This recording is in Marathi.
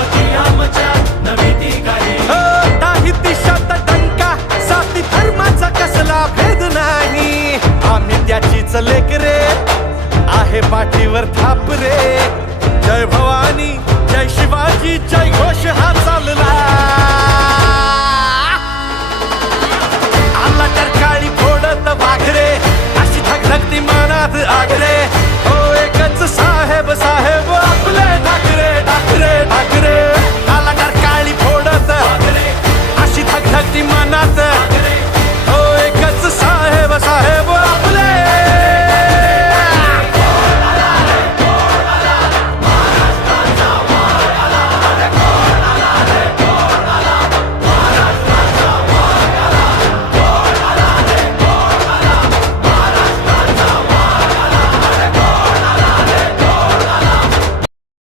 छत्रपती आमच्या नवी ती काही काही दिशात डंका जाती धर्माचा कसला भेद नाही आम्ही त्याचीच लेकरे आहे पाठीवर थाप रे जय भवानी जय शिवाजी जय घोष हा चालला